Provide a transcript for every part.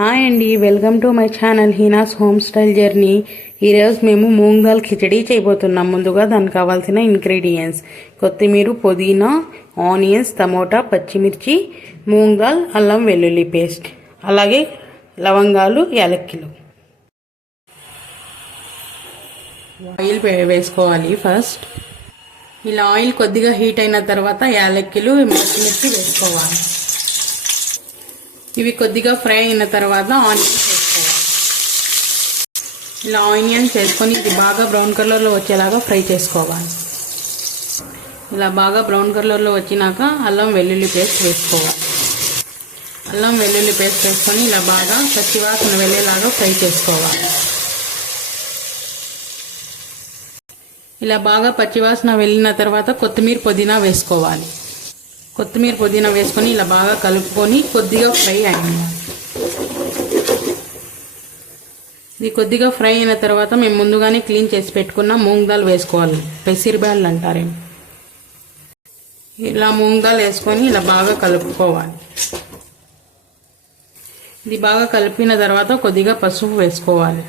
Hi అండి, welcome to my channel Heena's home style journey. ఈరోజు మేము మూంగ్ దాల్ ఖిచడీ చేయబోతున్నాం. ముందుగా దానికి కావాల్సిన ఇంగ్రీడియంట్స్: కొత్తిమీర, పుదీనా, ఆనియన్స్, టమోటా, పచ్చిమిర్చి, మూంగ్ దాల్, అల్లం వెల్లుల్లి పేస్ట్, అలాగే లవంగాలు, యాలక్కిలు. ఆయిల్ వేసుకోవాలి. ఫస్ట్ ఇలా ఆయిల్ కొద్దిగా హీట్ అయిన తర్వాత యాలక్కిలు, పచ్చిమిర్చి వేసుకోవాలి. ఇవి కొద్దిగా ఫ్రై అయిన తర్వాత ఆనియన్స్ వేసుకోవాలి. ఇలా ఆనియన్స్ వేసుకొని ఇది బాగా బ్రౌన్ కలర్లో వచ్చేలాగా ఫ్రై చేసుకోవాలి. ఇలా బాగా బ్రౌన్ కలర్లో వచ్చినాక అల్లం వెల్లుల్లి పేస్ట్ వేసుకోవాలి. అల్లం వెల్లుల్లి పేస్ట్ వేసుకొని ఇలా బాగా పచ్చివాసన వెళ్ళేలాగా ఫ్రై చేసుకోవాలి. ఇలా బాగా పచ్చివాసన వెళ్ళిన తర్వాత కొత్తిమీర, పుదీనా వేసుకోవాలి. కొత్తిమీర, పుదీనా వేసుకొని ఇలా బాగా కలుపుకొని కొద్దిగా ఫ్రై అయింది. ఇది కొద్దిగా ఫ్రై అయిన తర్వాత మేము ముందుగానే క్లీన్ చేసి పెట్టుకున్న మూంగ్ దాల్ వేసుకోవాలి. పెసిర్ బ్యాళ్ళు అంటారేమో. ఇలా మూంగ్ దాల్ వేసుకొని ఇలా బాగా కలుపుకోవాలి. ఇది బాగా కలిపిన తర్వాత కొద్దిగా పసుపు వేసుకోవాలి.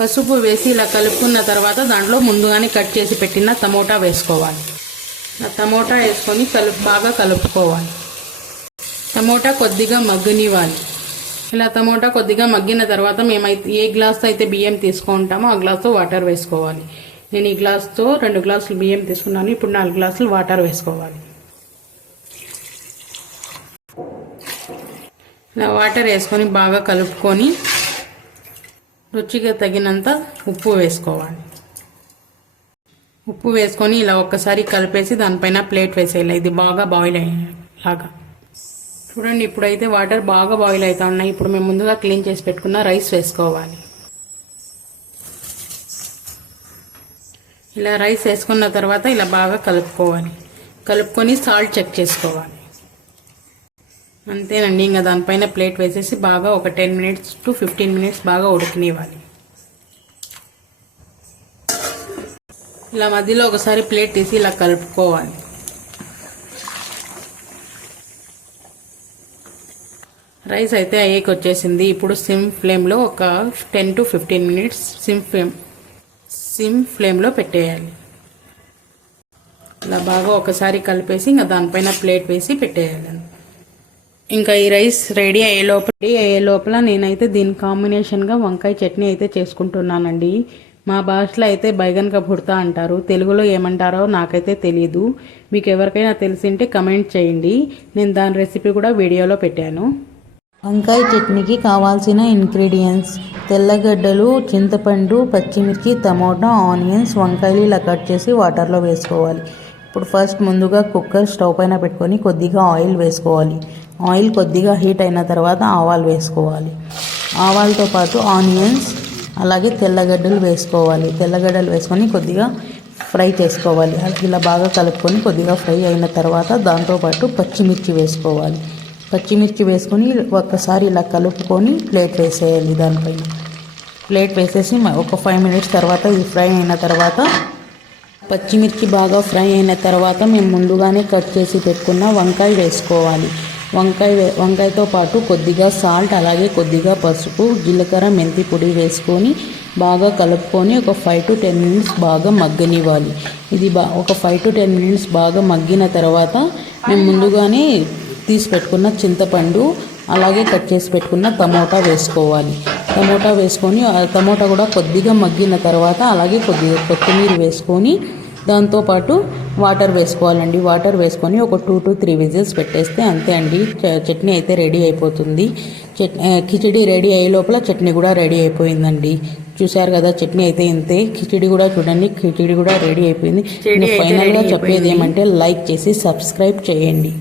పసుపు వేసి ఇలా కలుపుకున్న తర్వాత దాంట్లో ముందుగానే కట్ చేసి పెట్టిన టమోటా వేసుకోవాలి. టమోటా వేసుకొని బాగా కలుపుకోవాలి. టమోటా కొద్దిగా మగ్గనివ్వాలి. ఇలా టమోటా కొద్దిగా మగ్గిన తర్వాత మేమైతే ఏ గ్లాస్తో అయితే బియ్యం తీసుకుంటామో ఆ గ్లాస్తో వాటర్ వేసుకోవాలి. నేను ఈ గ్లాస్తో 2 గ్లాసులు బియ్యం తీసుకున్నాను. ఇప్పుడు 4 గ్లాసులు వాటర్ వేసుకోవాలి. ఇలా వాటర్ వేసుకొని బాగా కలుపుకొని రుచిగా తగినంత ఉప్పు వేసుకోవాలి. ఉప్పు వేసుకొని ఇలా ఒక్కసారి కలిపేసి దానిపైన ప్లేట్ వేసేయాలి. ఇది బాగా బాయిల్ అయ్యేలాగా. చూడండి, ఇప్పుడైతే వాటర్ బాగా బాయిల్ అవుతా ఉన్నాయి. ఇప్పుడు మేము ముందుగా క్లీన్ చేసి పెట్టుకున్న రైస్ వేసుకోవాలి. ఇలా రైస్ వేసుకున్న తర్వాత ఇలా బాగా కలుపుకోవాలి. కలుపుకొని సాల్ట్ చెక్ చేసుకోవాలి. అంతేనండి. ఇంకా దానిపైన ప్లేట్ వేసేసి బాగా ఒక 10 minutes to 15 minutes బాగా ఉడకనివ్వాలి. ఇలా మధ్యలో ఒకసారి ప్లేట్ తీసి ఇలా కలుపుకోవాలి. రైస్ అయితే అయ్యేకి వచ్చేసింది. ఇప్పుడు సిమ్ ఫ్లేమ్లో ఒక 10 to 15 minutes సిమ్ ఫ్లేమ్లో పెట్టేయాలి. ఇలా బాగా ఒకసారి కలిపేసి ఇంకా దానిపైన ప్లేట్ వేసి పెట్టేయాలి. ఇంకా ఈ రైస్ రెడీ అయ్యే లోపల నేనైతే దీని కాంబినేషన్గా వంకాయ చట్నీ అయితే చేసుకుంటున్నానండి. మా భాషలో అయితే బైగన్ కా భుర్తా అంటారు. తెలుగులో ఏమంటారో నాకైతే తెలీదు. మీకు ఎవరికైనా తెలిసింటే కమెంట్ చేయండి. నేను దాని రెసిపీ కూడా వీడియోలో పెట్టాను. వంకాయ చట్నీకి కావాల్సిన ఇంగ్రీడియంట్స్: తెల్లగడ్డలు, చింతపండు, పచ్చిమిర్చి, టమోటా, ఆనియన్స్, వంకాయలు ఇలా కట్ చేసి వాటర్లో వేసుకోవాలి. ఇప్పుడు ఫస్ట్ ముందుగా కుక్కర్ స్టవ్ పైన పెట్టుకొని కొద్దిగా ఆయిల్ వేసుకోవాలి. ఆయిల్ కొద్దిగా హీట్ అయిన తర్వాత ఆవాలు వేసుకోవాలి. ఆవాలతో పాటు ఆనియన్స్ అలాగే తెల్లగడ్డలు వేసుకోవాలి. తెల్లగడ్డలు వేసుకొని కొద్దిగా ఫ్రై చేసుకోవాలి. ఇలా బాగా కలుపుకొని కొద్దిగా ఫ్రై అయిన తర్వాత దాంతోపాటు పచ్చిమిర్చి వేసుకోవాలి. పచ్చిమిర్చి వేసుకొని ఒక్కసారి ఇలా కలుపుకొని ప్లేట్ వేసేయాలి. దానిపైన ప్లేట్ వేసేసి ఒక 5 minutes తర్వాత ఇది ఫ్రై అయిన తర్వాత పచ్చిమిర్చి బాగా ఫ్రై అయిన తర్వాత మేము ముందుగానే కట్ చేసి పెట్టుకున్న వంకాయ వేసుకోవాలి. వంకాయతో పాటు కొద్దిగా సాల్ట్ అలాగే కొద్దిగా పసుపు, జీలకర్ర, మెంతి పొడి వేసుకొని బాగా కలుపుకొని ఒక 5 to 10 minutes బాగా మగ్గనివ్వాలి. ఇది ఒక 5 to 10 minutes బాగా మగ్గిన తర్వాత మేము ముందుగానే తీసి పెట్టుకున్న చింతపండు అలాగే కట్ చేసి పెట్టుకున్న టమోటా వేసుకోవాలి. టమోటా వేసుకొని టమోటా కూడా కొద్దిగా మగ్గిన తర్వాత అలాగే కొద్దిగా కొత్తిమీర వేసుకొని దాంతోపాటు వాటర్ వేసుకోవాలండి. వాటర్ వేసుకొని ఒక 2 to 3 విజిల్స్ పెట్టేస్తే అంతే అండి. చట్నీ అయితే రెడీ అయిపోతుంది. కిచడీ రెడీ అయ్యే లోపల చట్నీ కూడా రెడీ అయిపోయిందండి. చూసారు కదా, చట్నీ అయితే ఇంతే. కిచడీ కూడా చూడండి, కిచడీ కూడా రెడీ అయిపోయింది. ఫైనల్గా చెప్పేది ఏమంటే లైక్ చేసి సబ్స్క్రైబ్ చేయండి.